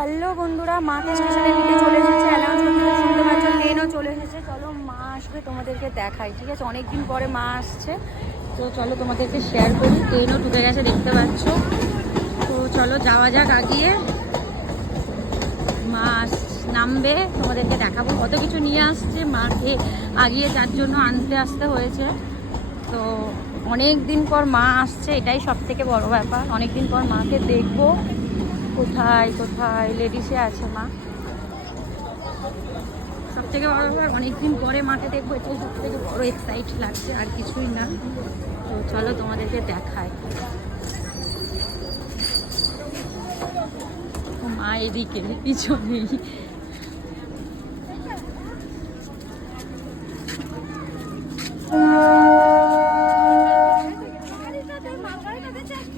Hello বন্ধুরা, মাকে স্টেশনে নিতে চলে এসেছে। অ্যানাউন্সমেন্ট শুনতে পাচ্ছ, ট্রেনও চলে এসেছে। চলো মা আসবে, তোমাদেরকে দেখাই, ঠিক আছে? অনেকদিন পরে মা আসছে, তো চলো তোমাদেরকে শেয়ার করি। ট্রেনও ঢুকে গেছে, দেখতে পাচ্ছ। তো চলো যাওয়া যাক আগিয়ে। মা নামবে, তোমাদেরকে দেখাবো। কত কিছু নিয়ে আসছে মাকে আগিয়ে যার জন্য আনতে আসতে হয়েছে। তো অনেক দিন পর মা আসছে, এটাই সব থেকে বড় ব্যাপার। অনেক দিন পর মাকে দেখবো। কোথায় কোথায় লেডিসে আছে মা, সব থেকে বড় ব্যাপার। অনেকদিন পরে মাকে দেখবো, এটাই সব থেকে বড় এক্সাইট লাগছে, আর কিছুই না। তো চলো তোমাদেরকে দেখায়। মা এদিকে পিছনেই।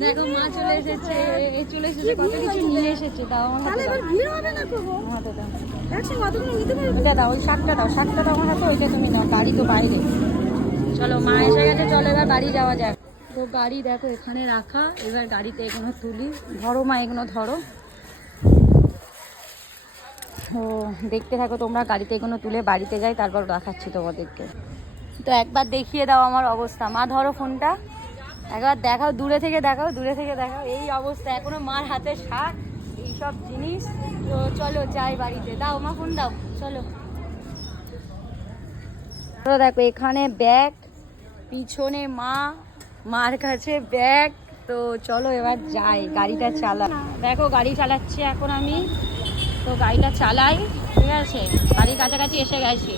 দেখো মা চলে এসেছে, চলে এসেছে, কত কিছু নিয়ে এসেছে। দাও আমার হাতে, ওইটা দাও, ওই শাকটা দাও, শাকটা দাও আমার হাতে, ওইটা তুমি নাও। গাড়ি তো বাইরে। চলো মা এসে গেছে, চলো এবার বাড়ি যাওয়া যাক। তো গাড়ি দেখো এখানে রাখা, এবার গাড়িতে এগুলো তুলি। ধরো মা, এগুলো ধরো। তো দেখতে থাকো তোমরা, গাড়িতে এগুলো তুলে বাড়িতে যাই, তারপর দেখাচ্ছি তোমাদেরকে। তো একবার দেখিয়ে দাও আমার অবস্থা। মা ধরো ফোনটা, একবার দেখাও, দূরে থেকে দেখাও, দূরে থেকে দেখাও। এই অবস্থা এখনো মার হাতে শাক, এইসব জিনিস। তো চলো যাই বাড়িতে। দাও মা ফোন দাও, চলো। তো দেখো এখানে ব্যাগ, পিছনে মা, মার কাছে ব্যাগ। তো চলো এবার যাই, গাড়িটা চালা। দেখো গাড়ি চালাচ্ছি এখন আমি। তো গাড়িটা চালাই, ঠিক আছে? বাড়ির কাছাকাছি এসে গেছি।